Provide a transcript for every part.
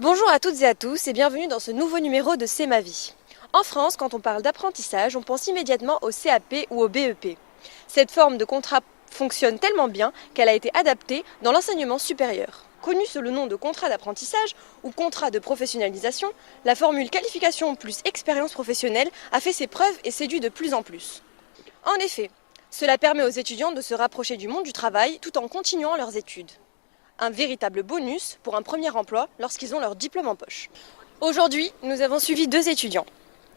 Bonjour à toutes et à tous et bienvenue dans ce nouveau numéro de C'est ma vie. En France, quand on parle d'apprentissage, on pense immédiatement au CAP ou au BEP. Cette forme de contrat fonctionne tellement bien qu'elle a été adaptée dans l'enseignement supérieur. Connue sous le nom de contrat d'apprentissage ou contrat de professionnalisation, la formule qualification plus expérience professionnelle a fait ses preuves et séduit de plus en plus. En effet, cela permet aux étudiants de se rapprocher du monde du travail tout en continuant leurs études. Un véritable bonus pour un premier emploi lorsqu'ils ont leur diplôme en poche. Aujourd'hui, nous avons suivi 2 étudiants.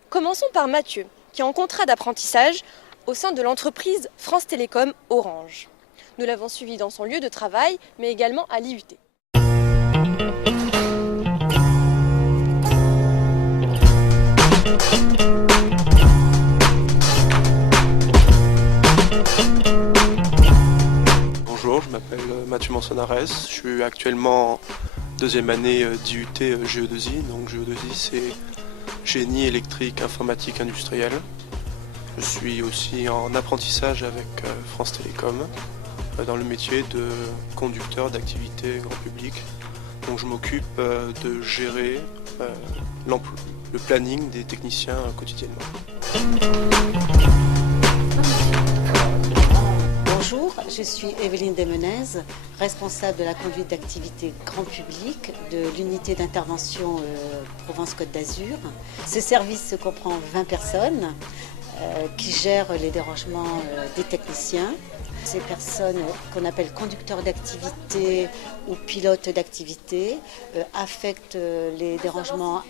Commençons par Mathieu, qui est en contrat d'apprentissage au sein de l'entreprise France Télécom Orange. Nous l'avons suivi dans son lieu de travail, mais également à l'IUT. Bonjour, je m'appelle Mathieu Mansonares, je suis actuellement en 2e année d'IUT GE2I, donc GE2I c'est génie électrique informatique industriel. Je suis aussi en apprentissage avec France Télécom dans le métier de conducteur d'activité grand public. Donc je m'occupe de gérer le planning des techniciens quotidiennement. Bonjour, je suis Evelyne Desmenez, responsable de la conduite d'activité grand public de l'unité d'intervention Provence-Côte d'Azur. Ce service comprend 20 personnes qui gèrent les dérangements des techniciens. Ces personnes qu'on appelle conducteurs d'activité ou pilotes d'activité affectent les dérangements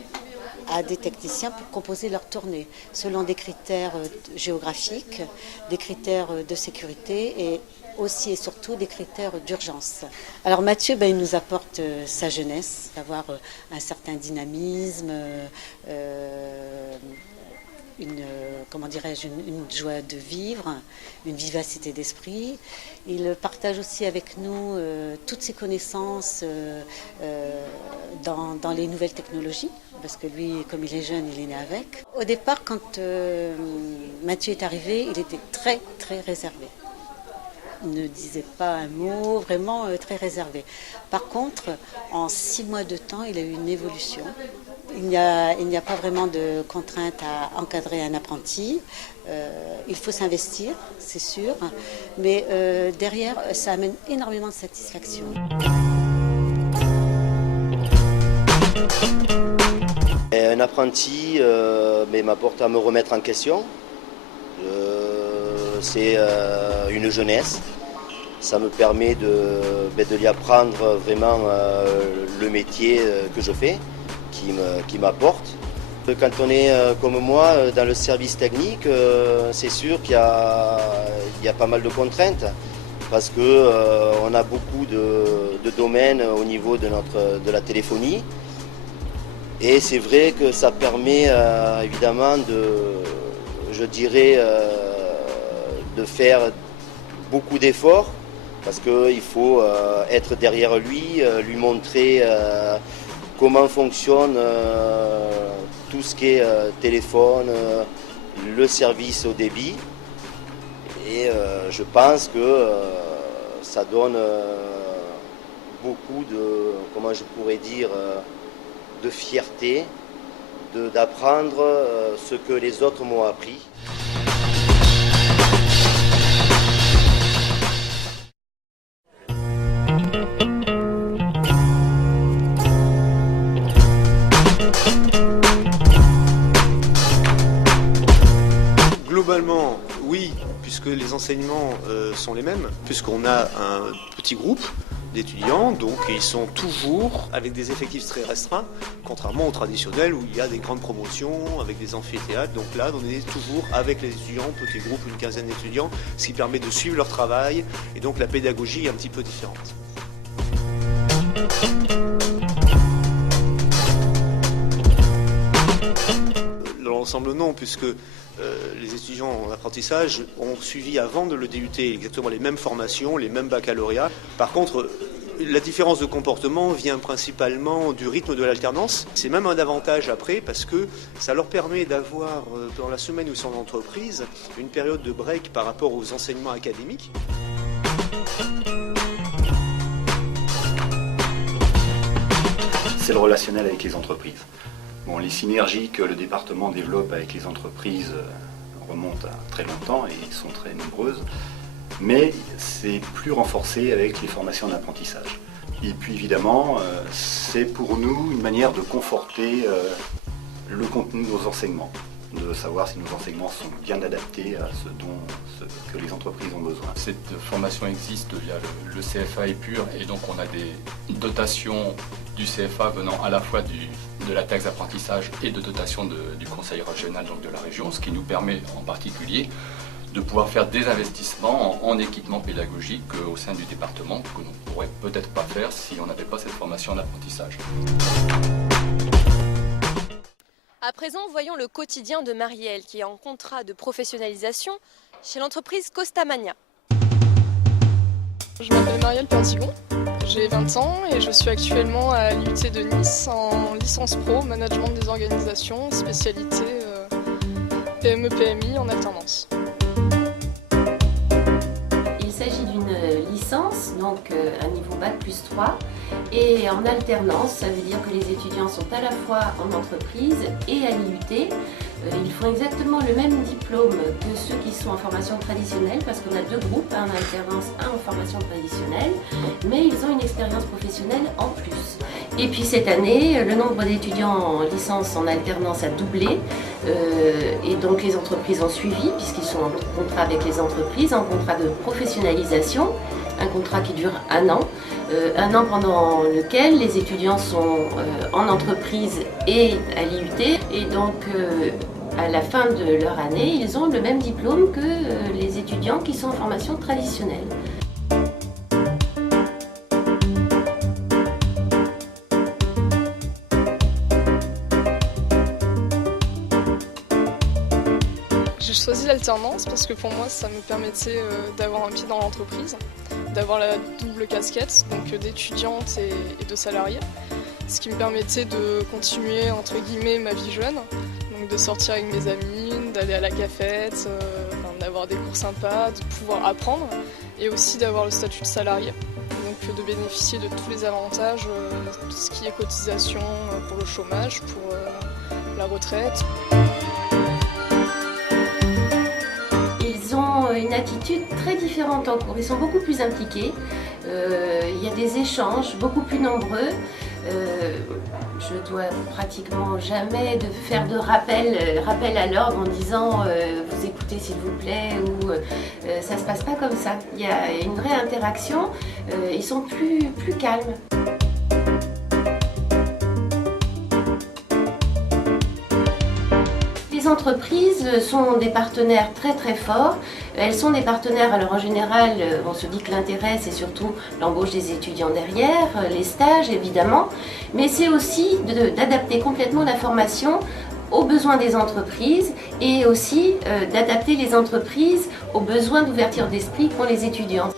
à des techniciens pour composer leur tournée selon des critères géographiques, des critères de sécurité et aussi et surtout des critères d'urgence. Alors Mathieu, il nous apporte sa jeunesse, d'avoir un certain dynamisme, une joie de vivre, une vivacité d'esprit. Il partage aussi avec nous toutes ses connaissances dans les nouvelles technologies, parce que lui, comme il est jeune, il est né avec. Au départ, quand Mathieu est arrivé, il était très, très réservé. Il ne disait pas un mot, vraiment très réservé. Par contre, en 6 mois de temps, il a eu une évolution. Il n'y a pas vraiment de contrainte à encadrer un apprenti. Il faut s'investir, c'est sûr, mais derrière, ça amène énormément de satisfaction. Un apprenti m'apporte à me remettre en question. C'est une jeunesse. Ça me permet de lui apprendre vraiment le métier que je fais, qui m'apporte. Quand on est comme moi dans le service technique, c'est sûr qu'il y a pas mal de contraintes parce qu'on a beaucoup de domaines au niveau de la téléphonie. Et c'est vrai que ça permet évidemment de faire beaucoup d'efforts parce qu'il faut être derrière lui, lui montrer comment fonctionne tout ce qui est téléphone, le service au débit. Et je pense que ça donne beaucoup de fierté d'apprendre ce que les autres m'ont appris. Globalement, oui, puisque les enseignements sont les mêmes, puisqu'on a un petit groupe d'étudiants, donc ils sont toujours avec des effectifs très restreints, contrairement au traditionnel où il y a des grandes promotions avec des amphithéâtres. Donc là, on est toujours avec les étudiants, petit groupe, une quinzaine d'étudiants, ce qui permet de suivre leur travail et donc la pédagogie est un petit peu différente. L'ensemble non, puisque les étudiants en apprentissage ont suivi avant de le DUT exactement les mêmes formations, les mêmes baccalauréats. Par contre, la différence de comportement vient principalement du rythme de l'alternance. C'est même un avantage après parce que ça leur permet d'avoir, dans la semaine où ils sont en entreprise, une période de break par rapport aux enseignements académiques. c'est le relationnel avec les entreprises. Bon, les synergies que le département développe avec les entreprises remontent à très longtemps et sont très nombreuses, mais c'est plus renforcé avec les formations d'apprentissage. Et puis évidemment, c'est pour nous une manière de conforter le contenu de nos enseignements, de savoir si nos enseignements sont bien adaptés à ce que les entreprises ont besoin. Cette formation existe via le CFA Épure et donc on a des dotations du CFA venant à la fois de la taxe d'apprentissage et de dotations du conseil régional, donc de la région, ce qui nous permet en particulier de pouvoir faire des investissements en équipement pédagogique au sein du département que l'on ne pourrait peut-être pas faire si on n'avait pas cette formation d'apprentissage. À présent, voyons le quotidien de Marielle qui est en contrat de professionnalisation chez l'entreprise Costamania. Je m'appelle Marielle Perdigon, j'ai 20 ans et je suis actuellement à l'IUT de Nice en licence pro, management des organisations, spécialité PME-PMI en alternance. Il s'agit d'une licence, donc un niveau bac plus 3, et en alternance, ça veut dire que les étudiants sont à la fois en entreprise et à l'IUT. Ils font exactement le même diplôme que ceux qui sont en formation traditionnelle, parce qu'on a deux groupes, un en alternance, un en formation traditionnelle, mais ils ont une expérience professionnelle en plus. Et puis cette année, le nombre d'étudiants en licence en alternance a doublé, et donc les entreprises ont suivi, puisqu'ils sont en contrat avec les entreprises, en contrat de professionnalisation, un contrat qui dure un an pendant lequel les étudiants sont en entreprise et à l'IUT, et donc à la fin de leur année, ils ont le même diplôme que les étudiants qui sont en formation traditionnelle. J'ai choisi l'alternance parce que pour moi ça me permettait d'avoir un pied dans l'entreprise, d'avoir la double casquette, donc d'étudiante et de salariée, ce qui me permettait de continuer entre guillemets ma vie jeune, donc de sortir avec mes amis, d'aller à la cafette, d'avoir des cours sympas, de pouvoir apprendre et aussi d'avoir le statut de salarié, donc de bénéficier de tous les avantages, tout ce qui est cotisation pour le chômage, pour la retraite. Ils ont une attitude très différente en cours, ils sont beaucoup plus impliqués, il y a des échanges beaucoup plus nombreux. Je dois pratiquement jamais faire de rappel à l'ordre en disant vous écoutez s'il vous plaît, ou ça se passe pas comme ça. Il y a une vraie interaction, ils sont plus calmes. Les entreprises sont des partenaires très très forts. Elles sont des partenaires, alors en général, on se dit que l'intérêt c'est surtout l'embauche des étudiants derrière, les stages évidemment, mais c'est aussi d'adapter complètement la formation aux besoins des entreprises et aussi d'adapter les entreprises aux besoins d'ouverture d'esprit qu'ont les étudiants.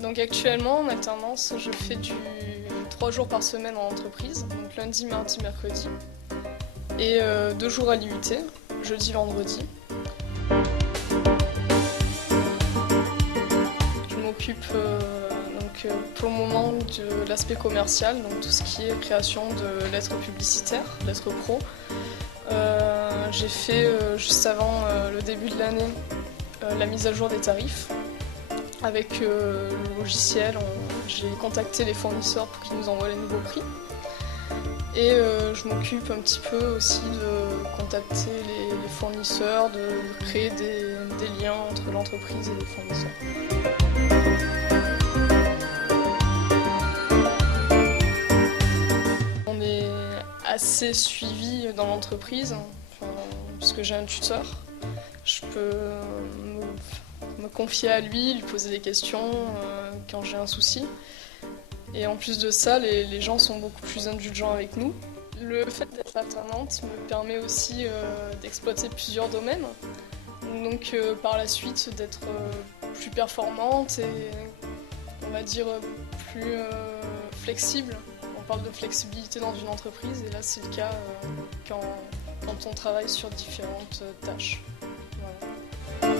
Donc actuellement en alternance, je fais 3 jours par semaine en entreprise, donc lundi, mardi, mercredi, et 2 jours à l'IUT, jeudi, vendredi. Je m'occupe pour le moment de l'aspect commercial, donc tout ce qui est création de lettres publicitaires, lettres pro. J'ai fait juste avant le début de l'année la mise à jour des tarifs. Avec le logiciel, j'ai contacté les fournisseurs pour qu'ils nous envoient les nouveaux prix. Et je m'occupe un petit peu aussi de contacter les fournisseurs, de créer des liens entre l'entreprise et les fournisseurs. On est assez suivi dans l'entreprise, puisque j'ai un tuteur. Je peux me confier à lui, lui poser des questions quand j'ai un souci. Et en plus de ça, les gens sont beaucoup plus indulgents avec nous. Le fait d'être alternante me permet aussi d'exploiter plusieurs domaines. Donc par la suite d'être plus performante et on va dire plus flexible en parle de flexibilité dans une entreprise et là c'est le cas quand on travaille sur différentes tâches. Voilà.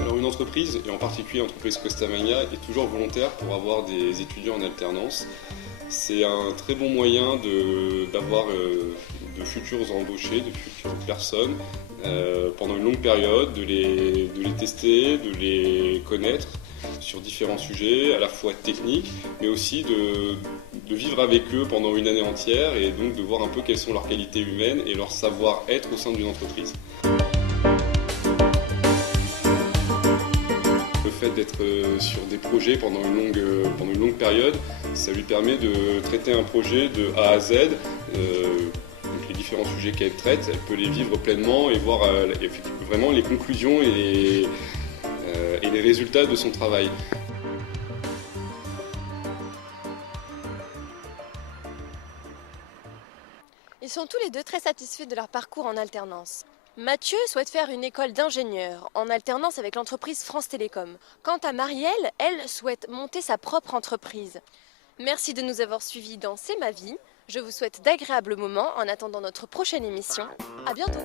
Alors une entreprise, et en particulier l'entreprise Costamania, est toujours volontaire pour avoir des étudiants en alternance. C'est un très bon moyen d'avoir de futurs embauchés, de futures personnes pendant une longue période, de les tester, de les connaître sur différents sujets, à la fois techniques, mais aussi de vivre avec eux pendant une année entière et donc de voir un peu quelles sont leurs qualités humaines et leur savoir-être au sein d'une entreprise. Le fait d'être sur des projets pendant une longue période, ça lui permet de traiter un projet de A à Z. Donc les différents sujets qu'elle traite, elle peut les vivre pleinement et voir vraiment les conclusions et les résultats de son travail. Ils sont tous les deux très satisfaits de leur parcours en alternance. Mathieu souhaite faire une école d'ingénieur en alternance avec l'entreprise France Télécom. Quant à Marielle, elle souhaite monter sa propre entreprise. Merci de nous avoir suivis dans C'est ma vie. Je vous souhaite d'agréables moments en attendant notre prochaine émission. À bientôt.